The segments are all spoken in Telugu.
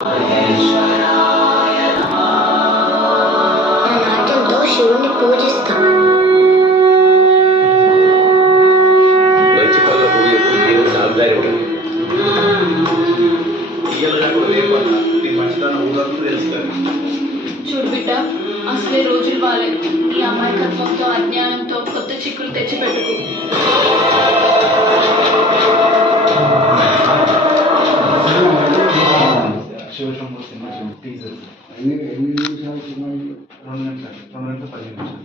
ఆ నాట్యంతో శివుణ్ణి పూజిస్తాం. మంచి పనుల పువ్వు ఎక్కువ జీవన సాగుదారి ఉంటుంది. చూడు బిడ్డ, అసలే రోజులు బాలే. ఈ అమాయకత్వంతో అజ్ఞానంతో కొత్త చిక్కులు తెచ్చిపెట్టుకు. శివశంభు సినిమా టీజర్ ఎన్ని నిమిషాలు సినిమా? 2 గంటలు 15 నిమిషాలు.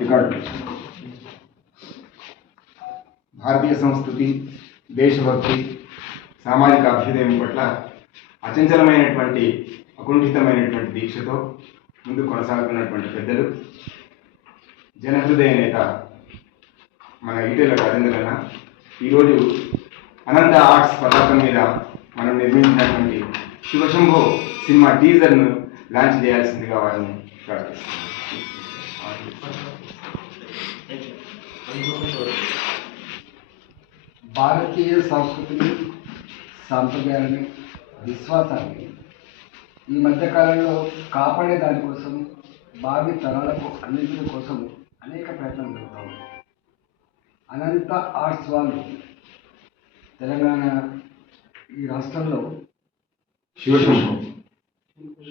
రికార్డు. భారతీయ సంస్కృతి, దేశభక్తి, సామాజిక అభ్యుదయం పట్ల అచంచలమైనటువంటి అకుంఠితమైనటువంటి దీక్షతో ముందు కొనసాగుతున్నటువంటి పెద్దలు, జనహృదయ నేత మన ఈటెల రాజేంద్రన్న ఈరోజు అనంత ఆర్ట్స్ పతాకం మీద మనం నిర్మించినటువంటి శివశంభో సినిమా టీజర్ను లాంచ్ చేయాల్సిందిగా వారిని ప్రార్థిస్తున్నాం. భారతీయ సంస్కృతిని, సాంప్రదాయాన్ని, విశ్వాసాన్ని ఈ మధ్యకాలంలో కాపాడే దానికోసం, భావి తరాలకు అందించడం కోసం అనేక ప్రయత్నాలు జరుగుతూ ఉన్నాయి. అనంత ఆర్ట్స్ వాళ్ళు తెలంగాణ ఈ రాష్ట్రంలో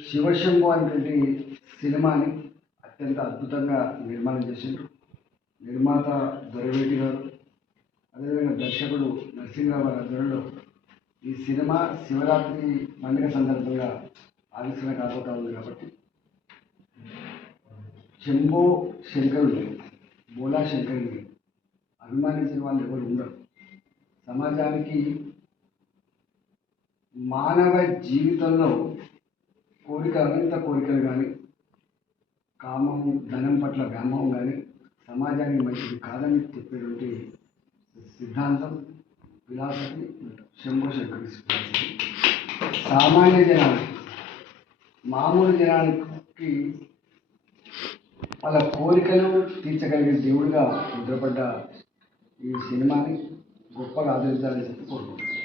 శివశంభు అనేటువంటి సినిమాని అత్యంత అద్భుతంగా నిర్మాణం చేసిండ్రు. నిర్మాత దొరవేటి గారు, అదేవిధంగా దర్శకుడు నరసింహరావు గారి ఆధ్వర్యంలో ఈ సినిమా శివరాత్రి పండుగ సందర్భంగా ఆవిష్కరణ కాబోతా ఉంది. కాబట్టి శంభో శంకరుడు, బోలా శంకరుని అభిమానించిన వాళ్ళు ఎవరు ఉండరు. సమాజానికి మానవ జీవితంలో అనంత కోరికలు కానీ, కామము, ధనం పట్ల వ్యామోహం కానీ సమాజానికి మంచిది కాదని చెప్పేటువంటి సిద్ధాంతం, ఫిలాసఫీ శంభో శంకరి ఫిలాసఫీ. సామాన్య జనానికి, మామూలు జనానికి వాళ్ళ కోరికలు తీర్చగలిగే దేవుడిగా ముద్రపడ్డ ఈ సినిమాని గొప్పగా ఆదరించాలని చెప్పి కోరుకుంటున్నాను.